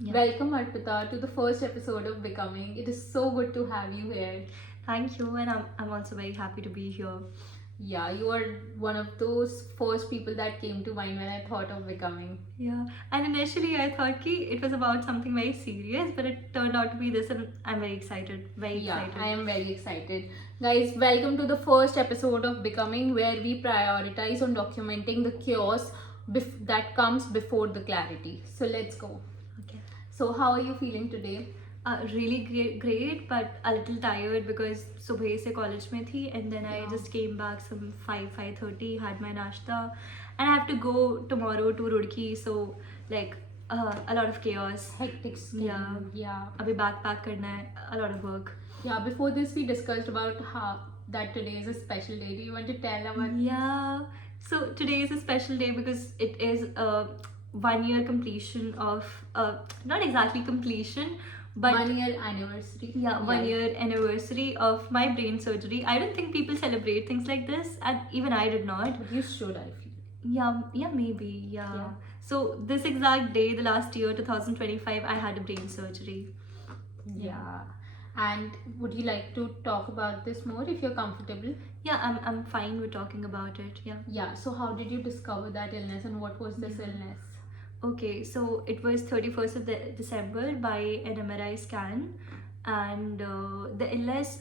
Yeah. Welcome, Arpita, to the first episode of Becoming. It is so good to have you here. Thank you, and I'm also very happy to be here. Yeah, you are one of those first people that came to mind when I thought of becoming. Yeah, and initially I thought ki it was about something very serious, but it turned out to be this, and I'm very excited. Very Yeah, excited. I am very excited. Guys, welcome to the first episode of Becoming, where we prioritize on documenting the chaos that comes before the clarity. So let's go. Okay. So, how are you feeling today? Really great, but a little tired because सुबह से college में थी, and then I Yeah. just came back some 5:30, had my nashta, and I have to go tomorrow to Roorkee, so like a lot of chaos. Hectic Yeah. Yeah. अभी backpack करना है, a lot of work. Yeah, before this we discussed about how that today is a special day. Do you want to tell our Yeah. So today is a special day because it is a 1 year completion of not exactly completion, but 1 year anniversary? yeah, 1 year anniversary of my brain surgery. I don't think people celebrate things like this, and even I did not. But you should, I feel. Yeah, maybe. Yeah. So this exact day, the last year, 2025, I had a brain surgery. Yeah. And would you like to talk about this more if you're comfortable? Yeah, I'm fine with talking about it. Yeah. Yeah. So how did you discover that illness and what was this illness? Okay, so it was 31st of December by an MRI scan, and the illness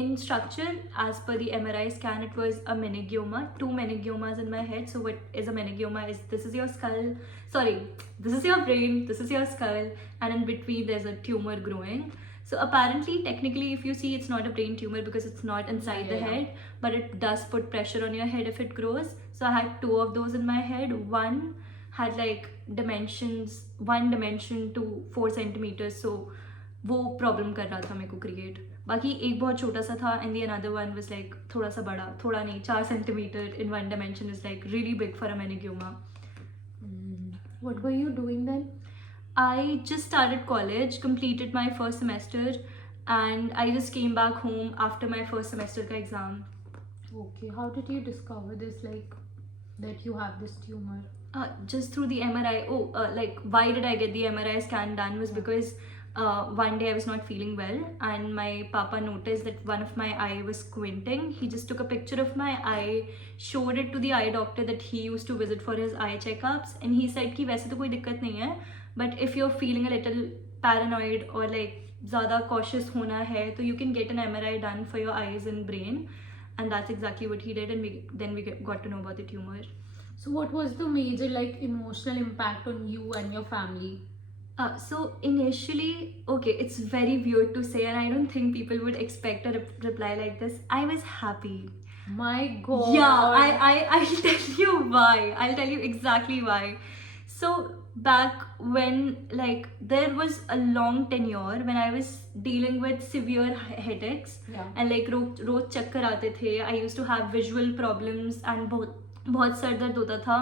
in structure, as per the MRI scan, it was a meningioma, two meningiomas in my head. So what is a meningioma is this is your skull, sorry, this is your brain, this is your skull, and in between there's a tumor growing. So apparently, technically, if you see, it's not a brain tumor because it's not inside the head, but it does put pressure on your head if it grows. So I had two of those in my head. One had like dimensions, 1 dimension to 4 centimeters, so वो problem कर रहा था मेरे को create. बाकी एक बहुत छोटा सा था, and the another one was like थोड़ा सा बड़ा, थोड़ा नहीं, 4 centimetre in 1 dimension is like really big for a meningioma. What were you doing then? I just started college, completed my first semester, and I just came back home after my first semester का exam. Okay. How did you discover this, like, that you have this tumor? Just through the MRI. Like, why did I get the MRI scan done was because one day I was not feeling well, and my papa noticed that one of my eye was squinting. He just took a picture of my eye, showed it to the eye doctor that he used to visit for his eye checkups, and he said कि वैसे तो कोई दिक्कत नहीं है, but if you're feeling a little paranoid or like ज़्यादा cautious होना है, तो you can get an MRI done for your eyes and brain, and that's exactly what he did, and then we got to know about the tumor. So what was the major, like, emotional impact on you and your family? So initially, okay, it's very weird to say, and I don't think people would expect a reply like this. I was happy. My God. Yeah, I'll tell you why. I'll tell you exactly why. So back when, like, there was a long tenure when I was dealing with severe headaches, and like रोज चक्कर आते थे. I used to have visual problems and बहुत sir दर्द होता था,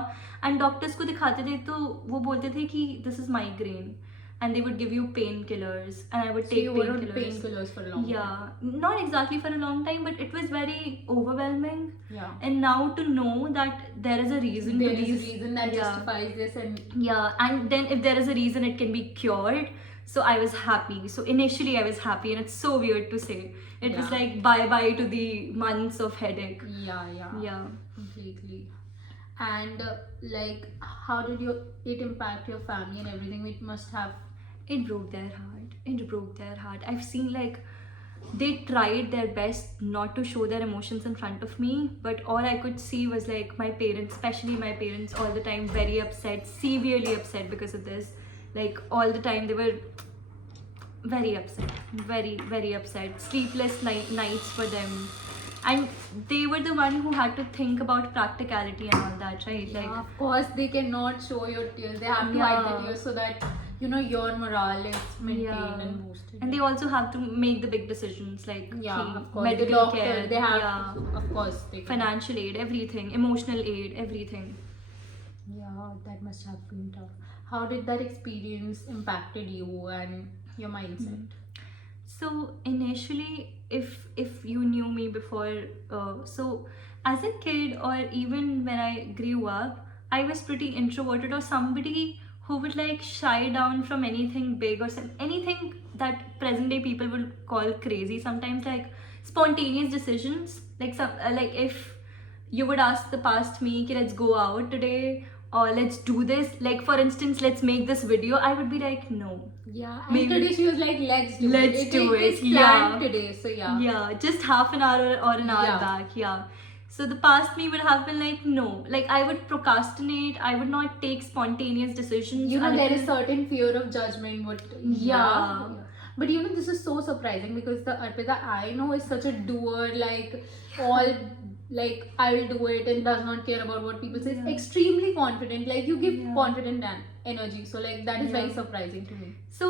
and doctors को दिखाते थे तो वो बोलते थे कि this is migraine, and they would give you painkillers, and I would take you were on painkillers for a long time. Yeah, not exactly for a long time, but it was very overwhelming. Yeah. And now to know that there is a reason There to is a these, reason that justifies this, and yeah, and then if there is a reason it can be cured, so I was happy. So initially I was happy, and it's so weird to say. It was like bye to the months of headache. yeah, completely. And like, how did it impact your family and everything? It must have. It broke their heart. It broke their heart. I've seen, like, they tried their best not to show their emotions in front of me, but all I could see was like my parents, especially my parents, all the time very upset, severely upset because of this. Like, all the time they were very upset, very upset. Sleepless nights for them, and they were the one who had to think about practicality and all that, right? Yeah, Like, of course they cannot show your tears. They have to hide the tears so that your morale is maintained and boosted. And they also have to make the big decisions, like of course, medical the doctor, care, they have, of course, they financial aid, everything, emotional aid, everything. Yeah, that must have been tough. How did that experience impacted you and your mindset? So initially, if you knew me before, so as a kid or even when I grew up, I was pretty introverted, or somebody who would like shy down from anything big or anything that present day people would call crazy. Sometimes like spontaneous decisions, like like if you would ask the past me, "Ki, let's go out today or let's do this." Like for instance, let's make this video. I would be like, no. Yeah, and Maybe- today she was like, let's do Let's it. do It is it, planned yeah. today, so yeah. Yeah, just half an hour or an hour Yeah. back. Yeah. So the past me would have been like, no. Like I would procrastinate. I would not take spontaneous decisions. You know, there is until- certain fear of judgment. What? Yeah. But you know, this is so surprising because the Arpita I know is such a doer, like all like I will do it and does not care about what people say. Yeah. Extremely confident. Like you give Yeah. confident energy. So like that is very Yeah. surprising to me. So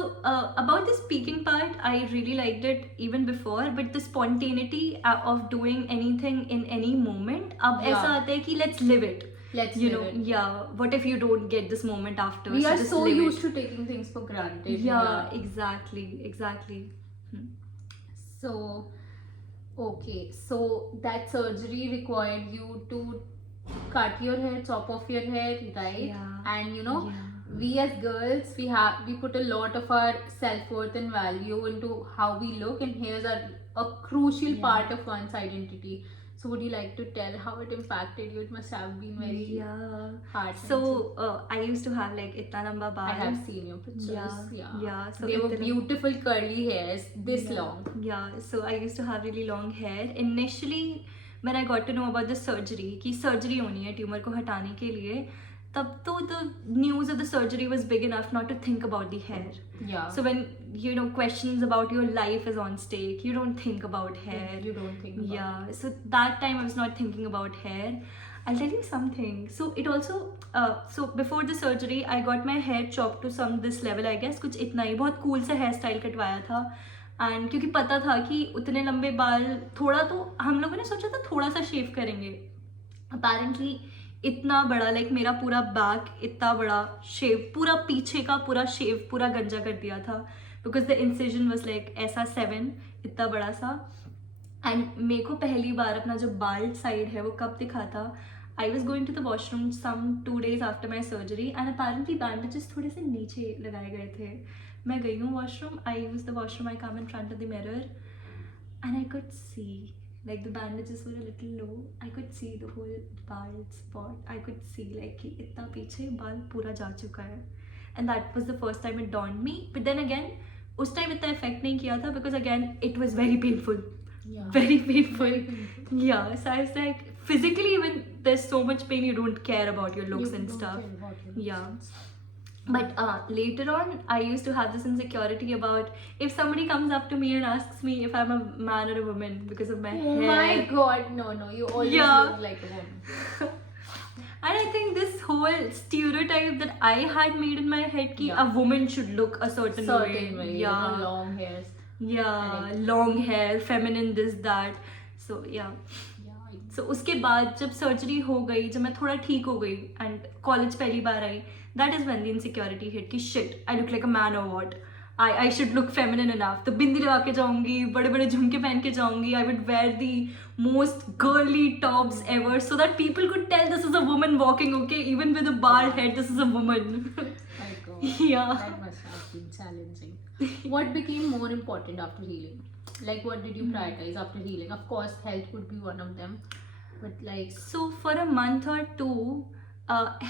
about the speaking part, I really liked it even before, but the spontaneity of doing anything in any moment, अब Yeah. ऐसा आता है कि let's live it. Let's You live know, it. yeah. What if you don't get this moment after? We are just so live used it. to taking things for granted. Yeah, exactly. So, okay, so that surgery required you to cut your hair, chop off your hair, right? Yeah. And you know, Yeah. we as girls, we put a lot of our self-worth and value into how we look, and hairs are a crucial Yeah. part of one's identity. So, would you like to tell how it impacted you? It must have been very Yeah. hard. So I used to have like itna lamba I baal. have seen your pictures. Yeah. So they were itna- beautiful curly hairs, this Yeah. long. Yeah, so I used to have really long hair. Initially, when I got to know about the surgery, कि surgery होनी है tumour को हटाने के लिए, तब तो the news of the surgery was big enough not to think about the hair. Yeah. So when you know questions about your life is on stake, you don't think about hair. You don't think about Yeah, so that time I was not thinking about hair. I'll tell you something. So it also, so before the surgery, I got my hair chopped to some this level, I guess. कुछ इतना ही बहुत cool सा hair style कटवाया था. And क्योंकि पता था कि उतने लंबे बाल थोड़ा तो हम लोगों ने सोचा था थोड़ा सा शेव करेंगे. Apparently इतना बड़ा लाइक मेरा पूरा बैक इतना बड़ा शेव, पूरा पीछे का पूरा शेव पूरा गंजा कर दिया था because the incision was like ऐसा 7 इतना बड़ा सा. एंड मेरे को पहली बार अपना जो बाल्ड साइड है वो कब दिखा था, I was going to the washroom some 2 days after my surgery and apparently bandages थोड़े से नीचे लगाए गए थे. मैं गई हूँ washroom, I use the washroom, I come in front of the mirror and I could see like the bandages were a little low. I could see the whole bald spot. I could see like कि इतना पीछे बाल पूरा जा चुका है. And that was the first time it dawned me. But then again, उस time इतना effect नहीं किया था because again it was very painful. Yeah. Very painful. Very painful. Yeah. So I was like, physically even there's so much pain, you don't care about your looks You and don't stuff. care about your Yeah. looks. But later on, I used to have this insecurity about if somebody comes up to me and asks me if I'm a man or a woman because of my Oh hair. my god, no, you always Yeah. look like a woman. And I think this whole stereotype that I had made in my head कि Yeah. a woman should look a certain Certain way, you Yeah. know, long hairs. Yeah. Correct. Long hair, feminine, this, that. So yeah. Yeah. So उसके बाद जब surgery हो गई, जब मैं थोड़ा ठीक हो गई एंड कॉलेज पहली बार आई, that is when the insecurity hit कि shit, I look like a man or what? I should look feminine enough. तो बिंदी लगा के जाऊंगी, बड़े बड़े झुमके पहन के जाऊंगी. I would wear the most girly tops ever so that people could tell this is a woman walking, okay? Even with a bald head, this is a woman. My god. Yeah. That must have been challenging. What became more important after healing? Like, what did you prioritize after healing? Of course, health would be one of them. But like, So for a month or two,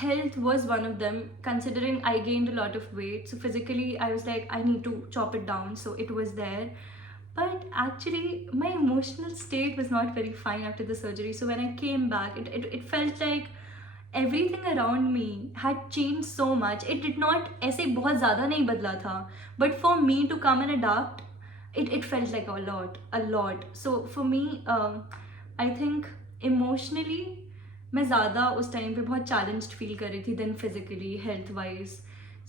health was one of them, considering I gained a lot of weight. So physically I was like, I need to chop it down, so it was there. But actually my emotional state was not very fine after the surgery. So when I came back, it felt like everything around me had changed so much. It did not ऐसे बहुत ज़्यादा नहीं बदला था, but for me to come and adapt, it felt like a lot. So for me, I think emotionally मैं ज़्यादा उस time पे बहुत challenged फील कर रही थी then physically health wise.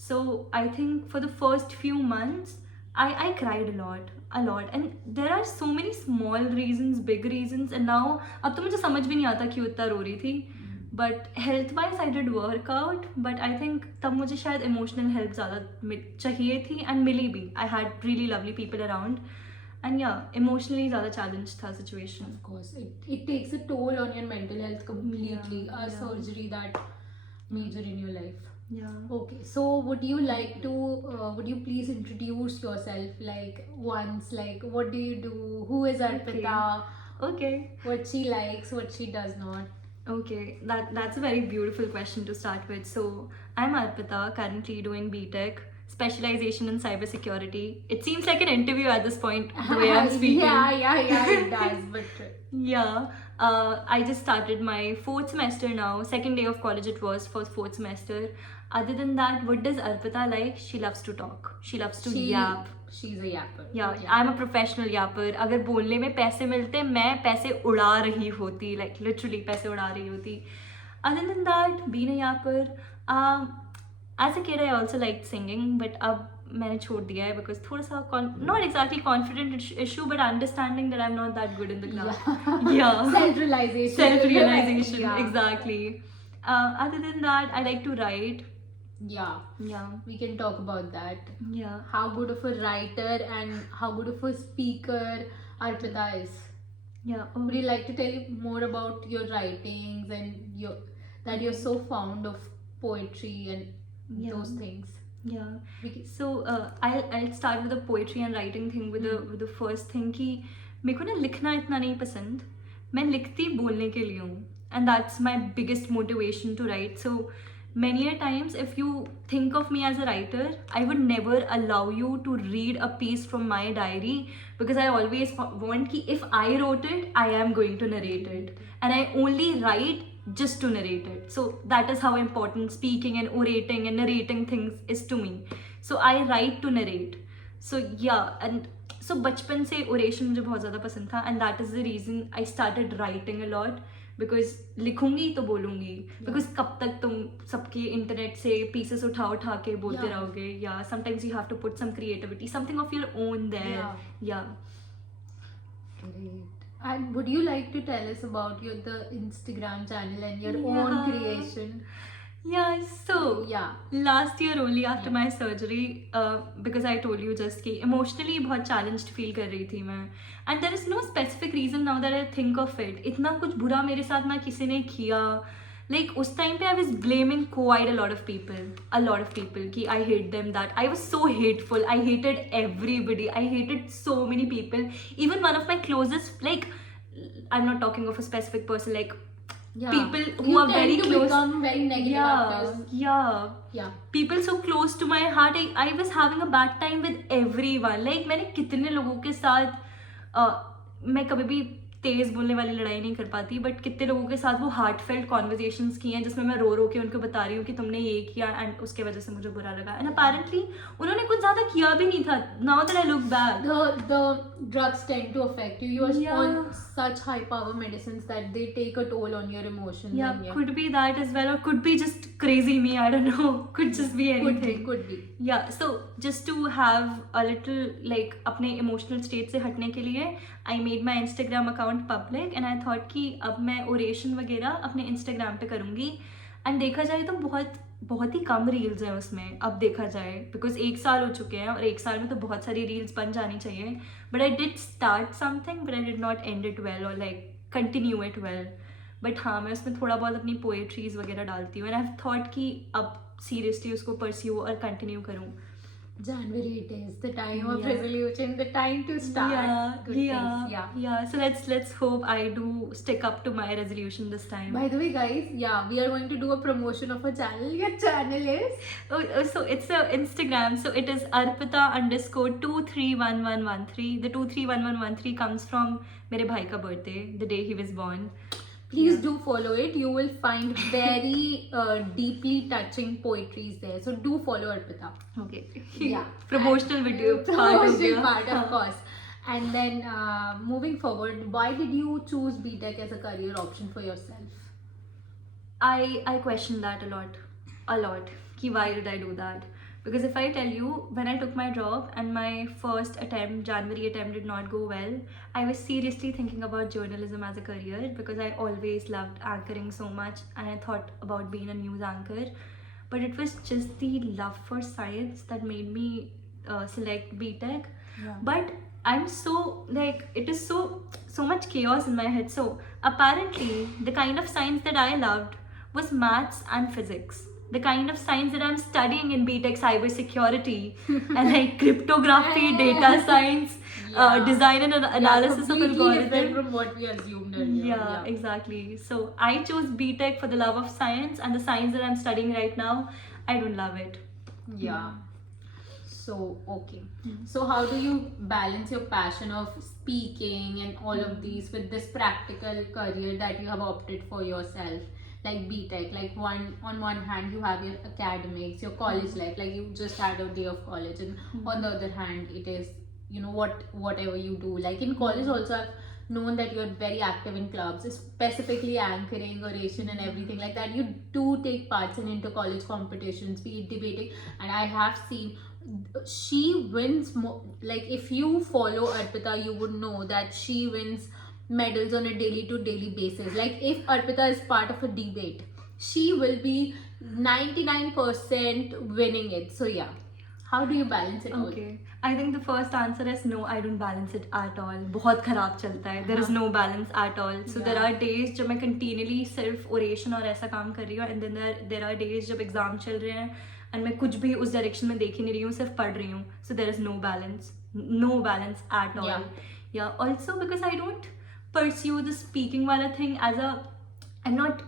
So I think for the first few months I cried a lot and there are so many small reasons, big reasons, and now अब तो मुझे समझ भी नहीं आता क्यों इतना रो रही थी. But health wise I did workout, but I think तब मुझे शायद इमोशनल हेल्प ज़्यादा चाहिए थी एंड मिली भी. I had really lovely people around and yeah, emotionally ज़्यादा challenged था situation. of course, it takes a toll on your mental health completely. Yeah, A yeah. surgery that major in your life. Yeah. Okay, so would you like to, would you please introduce yourself, like once, like what do you do, who is Arpita, Okay. what she likes, what she does not? Okay, that's a very beautiful question to start with. So, I'm Arpita, currently doing BTech, specialization in cybersecurity. It seems like an interview at this point, the way I'm speaking. yeah, it does, but Yeah, I just started my fourth semester now. Second day of college it was for fourth semester. Other than that, what does Arpita like? She loves to talk. She loves to yap. she's a yapper. Yeah, I'm a professional yapper. अगर बोलने में पैसे मिलते मैं पैसे उड़ा रही होती, like literally पैसे उड़ा रही होती. Other than that, being a yapper, as a kid I also liked singing, but अब मैंने छोड़ दिया है because थोड़ा सा not exactly confident issue, but understanding that I'm not that good in the class. Yeah. Self-realization. Self-realization, Yeah. exactly. Other than that, I like to write. Yeah, Yeah. we can talk about that. Yeah. How good of a writer and how good of a speaker Arpita is. Yeah. Would you like to tell more about your writings and your that you're so fond of poetry and Yeah. those things? Yeah. We can, So I'll start with the poetry and writing thing with the first thing कि मेरे को ना लिखना इतना नहीं पसंद. मैं लिखती बोलने के लिए हूँ, and that's my biggest motivation to write. So many a times if you think of me as a writer, I would never allow you to read a piece from my diary because I always want कि if I wrote it, I am going to narrate it, and I only write just to narrate it. So that is how important speaking and orating and narrating things is to me. So I write to narrate. So yeah, and so बचपन से oration मुझे बहुत ज़्यादा पसंद था, and that is the reason I started writing a lot. Because लिखूंगी तो बोलूंगी, बिकॉज कब तक तुम सबके इंटरनेट से पीसेस उठा उठा के बोलते रहोगे. या sometimes you have to put some creativity, something of your own there. Yeah great. And would you like to tell us about your the Instagram channel and your Yeah. own creation? Yeah, so Yeah. last year only after my surgery, because I told you just कि emotionally बहुत challenged feel कर रही थी मैं, and there is no specific reason now that I think of it. इतना कुछ बुरा मेरे साथ ना किसी ने किया. Like उस time पे I was blaming quite a lot of people कि I hate them, that I was so hateful. I hated everybody. I hated so many people. Even one of my closest, like I'm not talking of a specific person, like people who you are very tend to close. become very negative after. Yeah. People so close to my heart. I was having a bad time with everyone. Like मैंने कितने लोगों के साथ मैं कभी भी तेज बोलने वाली लड़ाई नहीं कर पाती, बट कितने लोगों के साथ वो हार्टफेल्ट कॉन्वर्जेशंस की हैं जिसमें मैं रो रो के उनको बता रही हूँ कि तुमने ये किया एंड उसके वजह से मुझे बुरा लगा. एंड अपेरेंटली उन्होंने कुछ ज़्यादा किया भी नहीं था. Now that I look back, The drugs tend to affect you. You are Yeah. on such high power medicines that they take a toll on your emotions. yeah, and could be that as well, or could be just crazy me, I don't know. Could just be anything. could be. Yeah, so just to have a little like अपने emotional state से हटने के लिए I made my Instagram account public and I thought कि अब मैं oration वगैरह अपने Instagram पे करूँगी. एंड देखा जाए तो बहुत ही कम रील्स हैं उसमें अब देखा जाए, बिकॉज 1 साल हो चुके हैं और 1 साल में तो बहुत सारी रील्स बन जानी चाहिए. But I did start something but I did not end it well और like continue it well. But हाँ, मैं उसमें थोड़ा बहुत अपनी पोएट्रीज वगैरह डालती हूँ एंड आई हैव थॉट कि अब सीरियसली उसको परस्यू और कंटिन्यू करूँ. January it is the time of resolution, the time to start good things. Yeah. So let's hope I do stick up to my resolution this time. By the way, guys, we are going to do a promotion of a channel. Your channel is? So it's a Instagram. So it is Arpita_231113. The 231113 comes from मेरे भाई का birthday, the day he was born. Please do follow it. You will find very deeply touching poetries there. So do follow Arpita. Okay. Yeah. Promotional video part of Promotional the part, of course. And then moving forward, why did you choose BTech as a career option for yourself? I question that a lot. Ki why did I do that? Because if I tell you, when I took my job and my first attempt, January attempt, did not go well, I was seriously thinking about journalism as a career because I always loved anchoring so much and I thought about being a news anchor. But it was just the love for science that made me select BTech. Yeah. But I'm so like, it is so much chaos in my head. So apparently the kind of science that I loved was maths and physics. the kind of science that I'm studying in BTech cybersecurity and like cryptography, data science, design and analysis of completely different algorithm. from what we assumed earlier. Yeah, exactly. So I chose BTech for the love of science, and the science that I'm studying right now, I don't love it. Yeah. So, okay. So, how do you balance your passion of speaking and all of these with this practical career that you have opted for yourself? Like BTech, like on one hand you have your academics, your college life, like you just had a day of college, and on the other hand it is, you know, whatever you do. Like in college also I've known that you're very active in clubs, specifically anchoring, oration and everything like that. You do take parts in inter college competitions, be it debating, and I have seen she wins more. Like if you follow Arpita, you would know that she wins medals on a daily to daily basis. Like if Arpita is part of a debate, she will be 99% winning it. So yeah, how do you balance it all? Okay, I think the first answer is no, I don't balance it at all. बहुत खराब चलता है. There is no balance at all. So there are days जब मैं continually सिर्फ oration और ऐसा काम कर रही हूँ, and then there are days जब exam चल रहे हैं and मैं कुछ भी उस direction में देख ही नहीं रही हूँ, सिर्फ पढ़ रही हूँ. So there is no balance at all. Yeah. Also because I don't pursue the speaking wala thing I'm not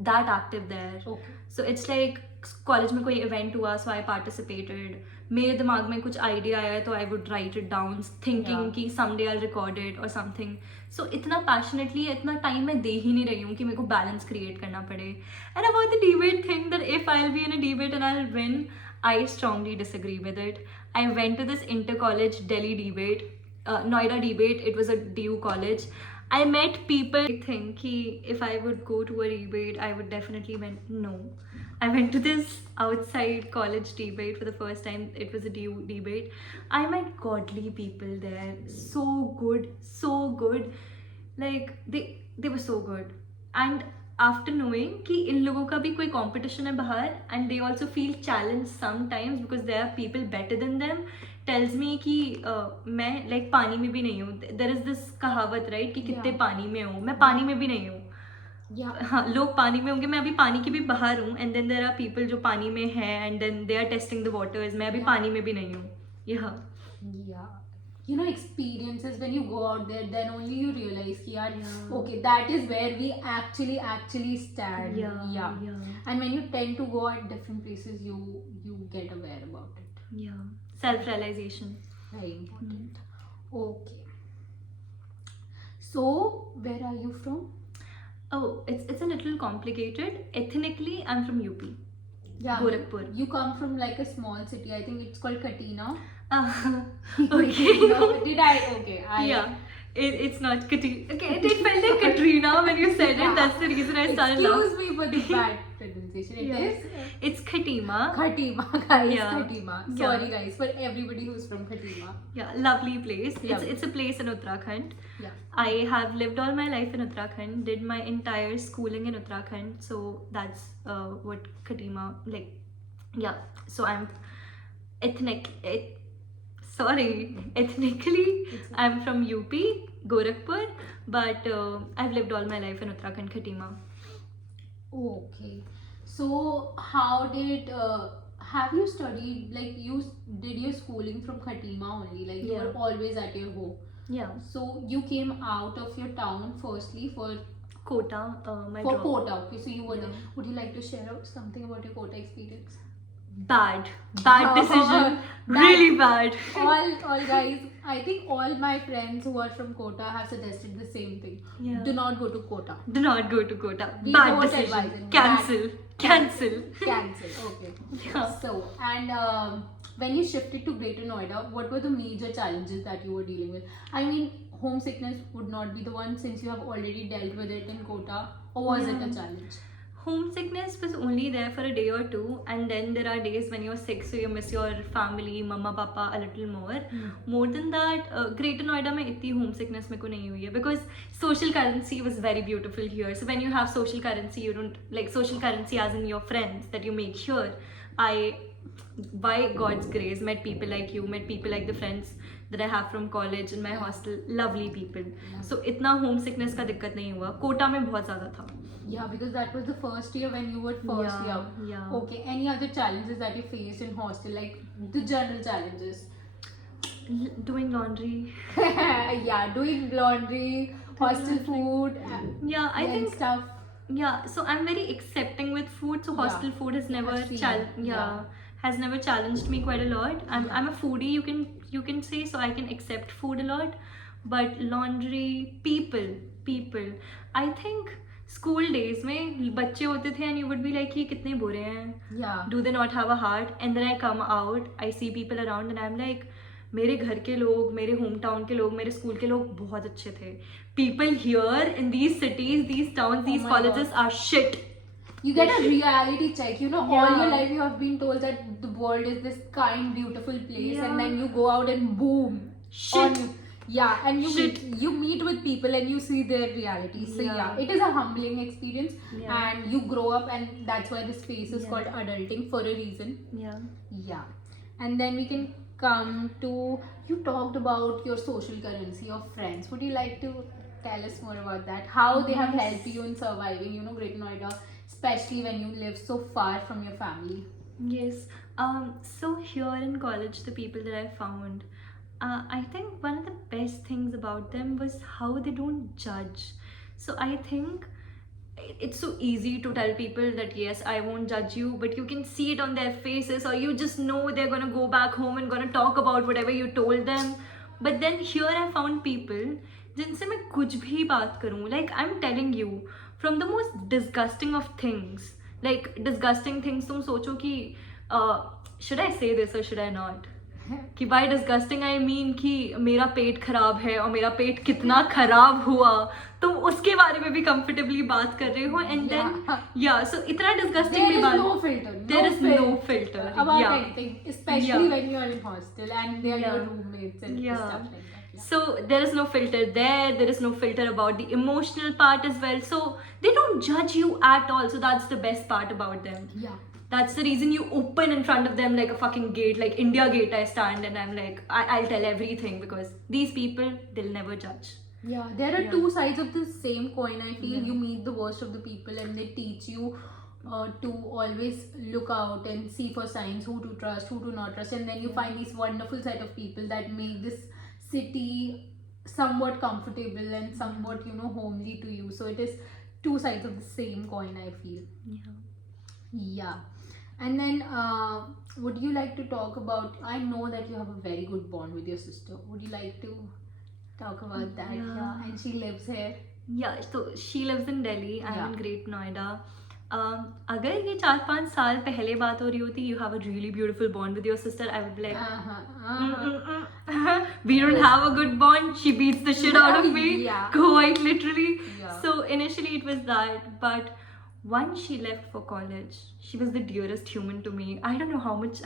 that active there. Okay. So it's like college में कोई इवेंट हुआ, सो आई पार्टिसिपेटेड. मेरे दिमाग में कुछ आइडिया आया तो I would write it down thinking कि समडे आई रिकॉर्ड इट और समथिंग. सो इतना पैशनेटली इतना टाइम मैं दे ही नहीं रही हूँ कि मेरे को बैलेंस क्रिएट करना पड़े. And about the debate thing that if I will be in a debate and I will win, I strongly disagree with it. I went to this inter college Delhi debate, Noida debate. It was a DU college. I met people think if I would go to a debate, I would definitely win. No. I went to this outside college debate for the first time. It was a DU debate. I met godly people there. So good. So good. Like, they were so good. And after knowing कि इन लोगों का भी कोई competition है बाहर, and they also feel challenged sometimes because there are people better than them, tells me कि मैं like पानी में भी नहीं हूँ. There is this कहावत right कि कितने पानी में हूँ, मैं पानी में भी नहीं हूँ. हाँ, लोग पानी में होंगे, मैं अभी पानी के भी बाहर हूँ. And then there are people जो पानी में हैं and then they are testing the waters. मैं अभी पानी में भी नहीं हूँ. Yeah. You know, experiences when you go out there, then only you realize कि यार, okay, that is where we actually stand. Yeah. And when you tend to go at different places, you get aware about it. Yeah. Self-realization. Very important. Okay. So, where are you from? Oh, it's a little complicated. Ethnically, I'm from UP. Yeah. Gorakhpur. You come from like a small city. I think it's called Katina. Okay. Did I? Okay. Yeah. It's not Katrina. Okay, it felt like Katrina when you said it. That's the reason I started laughing. Excuse me for the bad pronunciation. It is? It's Khatima. Khatima, guys. Yeah. Khatima. Sorry, guys, for everybody who's from Khatima. Yeah, lovely place. It's a place in Uttarakhand. Yeah. I have lived all my life in Uttarakhand, did my entire schooling in Uttarakhand, so that's what Khatima, like, yeah. So I'm ethnically, I'm from UP, Gorakhpur, but I've lived all my life in Uttarakhand, Khatima. Okay. So, how did have you studied, like you did your schooling from Khatima only, like you were always at your home? Yeah. So you came out of your town firstly for Kota, my for job. Kota. Okay, so you were there. Would you like to share out something about your Kota experience? Bad decision. Really bad. all guys, I think all my friends who are from Kota have suggested the same thing. Yeah. Do not go to Kota. Do not go to Kota. We Bad don't decision. advise it. Cancel. Okay. Yeah. So, and when you shifted to Greater Noida, what were the major challenges that you were dealing with? I mean, homesickness would not be the one since you have already dealt with it in Kota, or was it a challenge? Homesickness was only there for a day or two, and then there are days when you're sick, so you miss your family, mama, papa a little more. More than that, Greater Noida mein itni homesickness meko nahi hui hai because social currency was very beautiful here. So when you have social currency, you don't like social currency as in your friends that you make sure. I by God's grace, met people like you, met people like the friends that I have from college in my hostel, lovely people. So इतना homesickness का दिक्कत नहीं हुआ. कोटा में बहुत ज़्यादा था. Yeah, because that was the first year when you were first Yeah, year. yeah. Okay, any other challenges that you faced in hostel, like the general challenges? Doing laundry. Yeah, doing laundry, hostel food, Yeah, I and think stuff. yeah. So I'm very accepting with food. So hostel food has never I've seen, yeah. has never challenged me quite a lot. I'm a foodie. You can say, so I can accept food a lot. But laundry, people. I think school days में बच्चे होते थे and you would be like ये कितने बुरे हैं. Yeah. Do they not have a heart? And then I come out, I see people around and I'm like, मेरे घर के लोग, मेरे होम टाउन के लोग, मेरे स्कूल के लोग बहुत अच्छे थे. People here in these cities, these towns, these my colleges are shit. You get a reality check. You know, all Yeah. your life you have been told that the world is this kind, beautiful place, Yeah. and then you go out and boom. Shit. Yeah, and Shit. you meet with people and you see their reality. So Yeah. yeah, it is a humbling experience, Yeah. and you grow up, and that's why this phase is Yeah. called adulting for a reason. Yeah. Yeah, and then we can come to, you talked about your social currency of friends. Would you like to tell us more about that? How they have Yes. helped you in surviving, you know, Greater Noida, especially when you live so far from your family. Yes. So here in college, the people that I found, I think one of the best things about them was how they don't judge. So I think it's so easy to tell people that yes, I won't judge you, but you can see it on their faces, or you just know they're gonna go back home and gonna talk about whatever you told them. But then here I found people जिनसे मैं कुछ भी बात करूँ, like I'm telling you, from the most disgusting of things, like disgusting things तुम सोचो कि should I say this or should I not? कि by disgusting I mean कि मेरा पेट खराब है और मेरा पेट कितना खराब हुआ, तुम उसके बारे में भी comfortably बात कर रहे हो, and then yeah, so इतना disgusting There भी is बात, no filter. there is no filter about yeah. anything, especially Yeah. when you are in hostel and they are Yeah. your roommates and Yeah. stuff like that. Yeah. So there is no filter there is no filter about the emotional part as well, so they don't judge you at all, so that's the best part about them. Yeah. That's the reason you open in front of them like a fucking gate, like India Gate. I stand and I'm like, I'll tell everything, because these people, they'll never judge. Yeah, there are Yeah. two sides of the same coin. I feel Yeah. you meet the worst of the people and they teach you to always look out and see for signs, who to trust, who to not trust, and then you find this wonderful set of people that make this city somewhat comfortable and somewhat, you know, homely to you. So it is two sides of the same coin, I feel. Yeah. Yeah. And then would you like to talk about, I know that you have a very good bond with your sister. Would you like to talk about that? Yeah. And she lives here. Yeah, so she lives in Delhi, I'm Yeah. in Great Noida. अगर ये 4-5 साल पहले बात हो रही होती, you have a really beautiful bond with your sister, I would be like, we don't have a good bond, she beats the shit out of me, Yeah. quite literally. Yeah. So initially it was that, but once she left for college, she was the dearest human to me. I don't know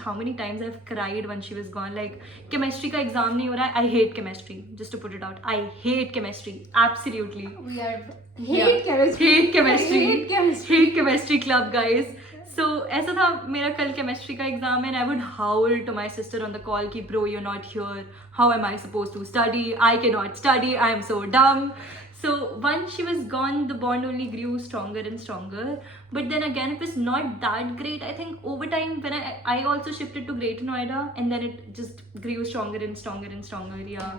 how many times I've cried when she was gone. Like, chemistry का exam नहीं हो रहा है, I hate chemistry, just to put it out. I hate chemistry, absolutely. We are Yeah. hate chemistry. Hate chemistry. Hate chemistry. Hate chemistry club, guys. So ऐसा था, मेरा कल chemistry का exam है and I would howl to my sister on the call कि bro, you're not here. How am I supposed to study? I cannot study. I am so dumb. So once she was gone, the bond only grew stronger and stronger. But then again, it was not that great. I think over time, when I also shifted to Greater Noida, and then it just grew stronger and stronger and stronger. Yeah.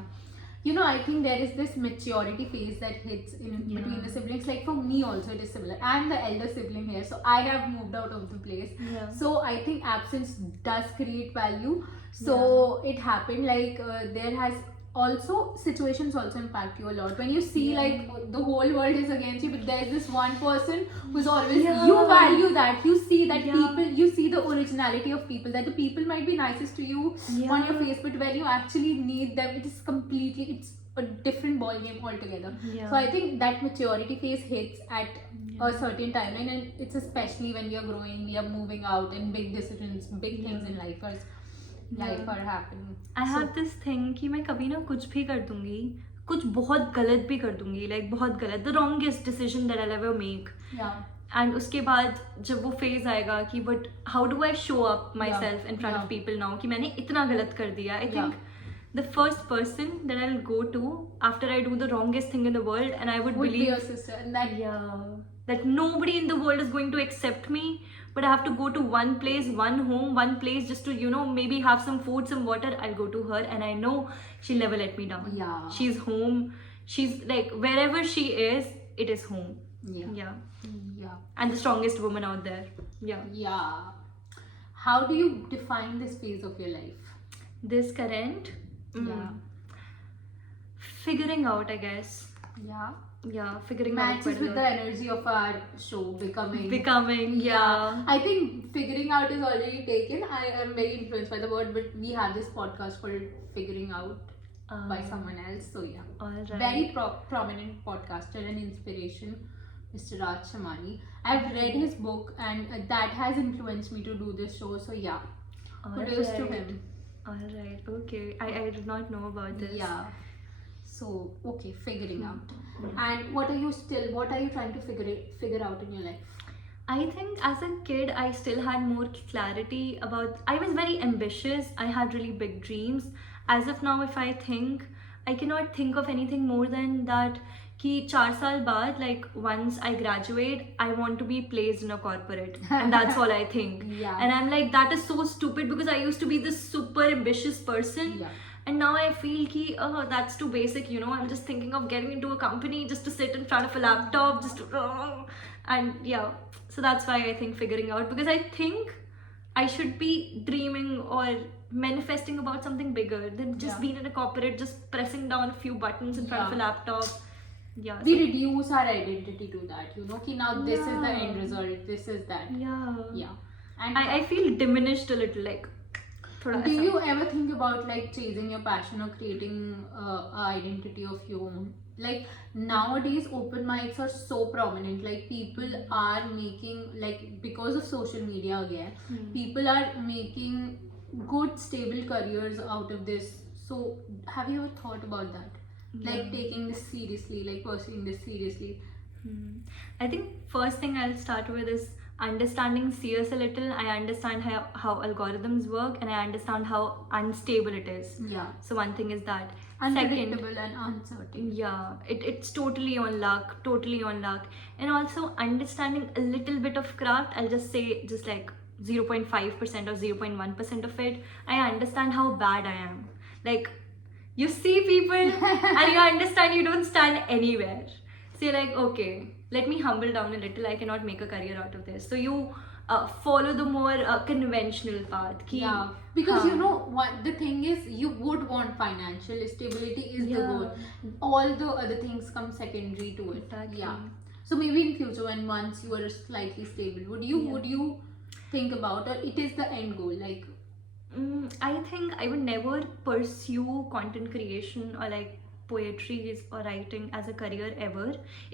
You know, I think there is this maturity phase that hits in between the siblings. Like for me also it is similar. I'm the elder sibling here, so I have moved out of the place. Yeah. So I think absence does create value. So it happened like there has also situations also impact you a lot when you see like the whole world is against you, but there is this one person who's always, you value that, you see that people, you see the originality of people, that the people might be nicest to you on your face, but when you actually need them, it is completely, it's a different ball game altogether. Yeah. So I think that maturity phase hits at a certain timeline, and it's especially when we are growing, we are moving out, and big decisions, big things in life are happening. I have this thing कि मैं कभी ना कुछ भी कर दूंगी, कुछ बहुत गलत भी कर दूंगी, like बहुत गलत, the wrongest decision that I'll ever make. Yeah. And उसके बाद जब वो फेज आएगा कि but how do I show up my Yeah. Self in front Yeah. Of people now कि मैंने इतना गलत कर दिया. I Yeah. think the first person that I'll go to after I do the wrongest thing in the world, and I would Would be believe, your sister, and that that nobody in the world is going to accept me, but I have to go to one place, one home, one place just to, you know, maybe have some food, some water. I'll go to her, and I know she'll never let me down. Yeah. She's home. She's like, wherever she is, it is home. Yeah. Yeah. Yeah. And the strongest woman out there. Yeah. Yeah. How do you define this phase of your life? This current. Yeah. Figuring out, I guess. Yeah. Yeah, figuring out. Matches quite a with the lot. energy of our show, Becoming. Becoming, yeah. I think figuring out is already taken. I am very influenced by the word, but we have this podcast called Figuring Out by someone else. So yeah, Alright. very prominent podcaster and inspiration, Mr. Raj Shamani. I've read his book, and that has influenced me to do this show. So yeah, kudos to him. Alright, okay. I did not know about this. Yeah. So okay, figuring out. And what are you trying to figure out in your life? I think as a kid, I still had more clarity about. I was very ambitious. I had really big dreams. As of now, if I think, I cannot think of anything more than that. कि 4 साल बाद, like once I graduate, I want to be placed in a corporate, and that's all I think. Yeah. And I'm like, that is so stupid because I used to be this super ambitious person. Yeah. And now I feel ki, oh, that's too basic, you know. I'm just thinking of getting into a company just to sit in front of a laptop, just to, and yeah. So that's why I think figuring out, because I think I should be dreaming or manifesting about something bigger than just Yeah. being in a corporate, just pressing down a few buttons in front of a Yeah. laptop. Yeah. We reduce our identity to that, you know, ki now this is the Yeah. end result, this is that. Yeah. Yeah. And I feel diminished a little, like. thoda do aisa. you ever think about like chasing your passion or creating a identity of your own? Like nowadays open mics are so prominent, like people are making, like because of social media again, people are making good stable careers out of this. So have you ever thought about that? Like taking this seriously, like pursuing this seriously? I think first thing I'll start with is understanding CS a little. I understand how algorithms work, and I understand how unstable it is. Yeah. So one thing is that. Unpredictable and uncertain. Yeah, it's totally on luck, and also understanding a little bit of craft. I'll just say just like 0.5% or 0.1% of it. I understand how bad I am. Like, you see people and you understand you don't stand anywhere. So you're like, okay, let me humble down a little. I cannot make a career out of this. So you follow the more conventional path. Ki, Yeah, because हाँ. you know what the thing is, you would want financial stability is the Yeah. goal. All the other things come secondary to it. Exactly. Yeah. So maybe in future, when once you are slightly stable, would you think about, or it is the end goal? Like, I think I would never pursue content creation or like poetry or writing as a career ever.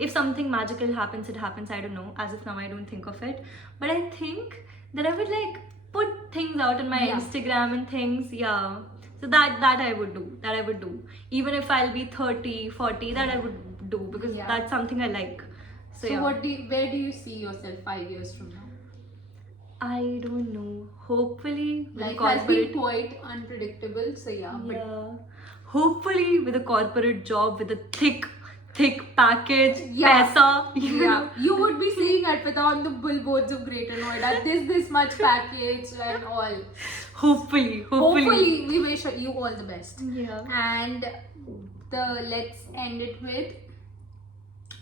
If something magical happens, it happens. I don't know. As of now, I don't think of it. But I think that I would like put things out on my Yeah. Instagram and things. Yeah. So that I would do. Even if I'll be 30, 40, that I would do, because Yeah. that's something I like. So, so yeah. where do you see yourself 5 years from now? I don't know. Hopefully with a Life has corporate. been quite unpredictable. So yeah. But Yeah. Hopefully with a corporate job with a thick package, Yeah. paisa. yeah, you would be seeing Arpita on the billboards of Greater Noida. This much package and all. Hopefully. We wish you all the best. Yeah. And let's end it with,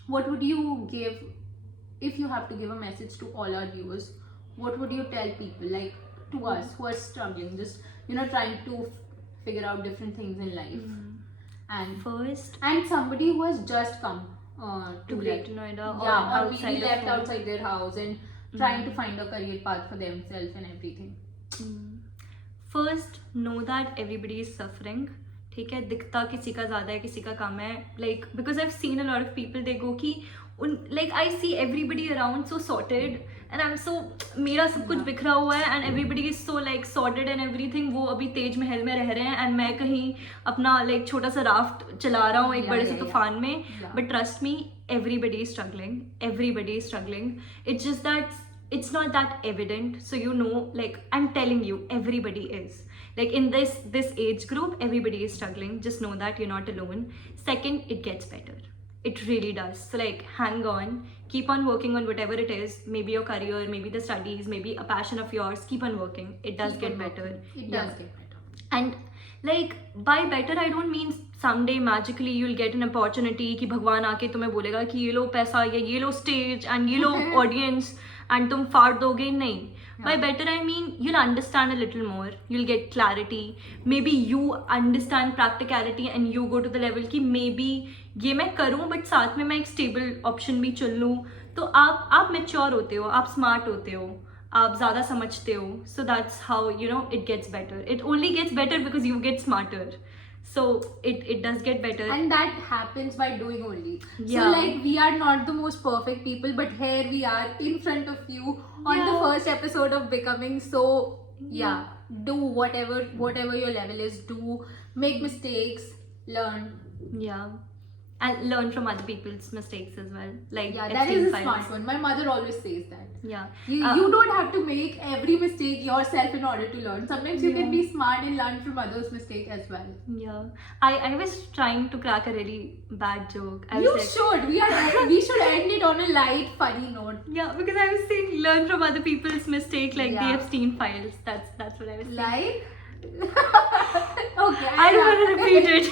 what would you give if you have to give a message to all our viewers? What would you tell people, like to us who are struggling, just trying to figure out different things in life, and First, somebody who has just come to Greater Noida or yeah, or outside maybe of left home. outside their house and trying to find a career path for themselves and everything. First, know that everybody is suffering. ठीक है, दिखता किसी का ज़्यादा है, किसी का कम है. Like, because I've seen a lot of people, they go कि like I see everybody around so sorted and I'm so, मेरा सब कुछ बिखरा हुआ है and everybody is so like sorted and everything. वो अभी तेज महल में रह रहे हैं and मैं कहीं अपना like छोटा सा राफ्ट चला रहा हूँ एक Yeah, बड़े से yeah, तूफान में. Yeah. But trust me, everybody is struggling. Everybody is struggling. It's just that it's not that evident. So you know, like I'm telling you, everybody is. Like in this age group, everybody is struggling. Just know that you're not alone. Second, it gets better. It really does. So like hang on, keep on working on whatever it is. Maybe your career, maybe the studies, maybe a passion of yours. Keep on working. It does Keep get on better. working. It Yeah. does get better. And like by better I don't mean someday magically you'll get an opportunity कि भगवान आके तुम्हें बोलेगा कि ये लो पैसा या ये लो stage and ये लो audience and तुम फाड़ दोगे. नहीं. By better I mean you'll understand a little more, you'll get clarity, maybe you understand practicality and you go to the level कि maybe ये मैं करूँ but साथ में मैं एक stable option भी चुन लूँ. तो आप mature होते हो, आप smart होते हो, आप ज़्यादा समझते हो. So that's how you know it gets better. It only gets better because you get smarter. So it does get better. And that happens by doing only. Yeah. So like we are not the most perfect people, but here we are in front of you on the Yeah. first episode of Becoming. So yeah, do whatever your level is. Do make mistakes, learn. Yeah. And learn from other people's mistakes as well. Like Yeah, that Epstein is a files. smart one. My mother always says that. Yeah. You don't have to make every mistake yourself in order to learn. Sometimes you can Yeah. be smart and learn from others' mistakes as well. Yeah. I was trying to crack a really bad joke. I was You like, should. We should end it on a light, funny note. yeah, because I was saying learn from other people's mistake, like the Yeah. Epstein files. That's what I was saying. Like? Okay. I don't want to repeat it.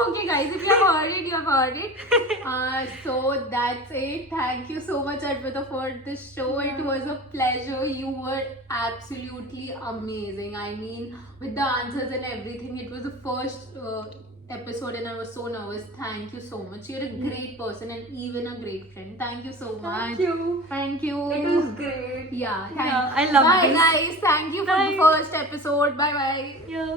Okay, guys, if you have heard it, you have heard it. So that's it. Thank you so much, Arpita, for this show. It was a pleasure. You were absolutely amazing. I mean, with the answers and everything, it was the first episode and I was so nervous. Thank you so much. You're a great person and even a great friend. Thank you so much. Thank you. Thank you. It was great. Yeah, Yeah, I love Bye, this. guys. Thank you for Bye. the first episode. Bye bye. Yeah.